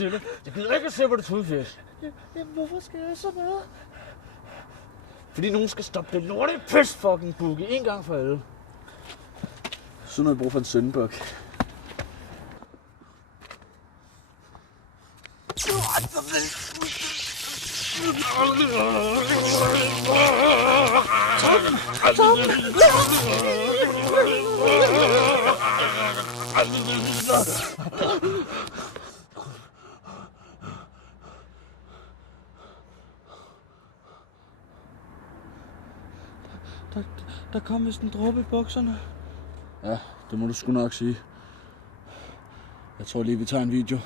stille. Jeg gider ikke at se på det tudefjæs. Jamen, hvorfor skal jeg så med? Fordi nogen skal stoppe det lorte pis fucking boogie en gang for alle. Så har jeg brug for en søndebuk. Der kom vist en dråbe i bukserne. Ja, det må du sgu nok sige. Jeg tror lige, vi tager en video.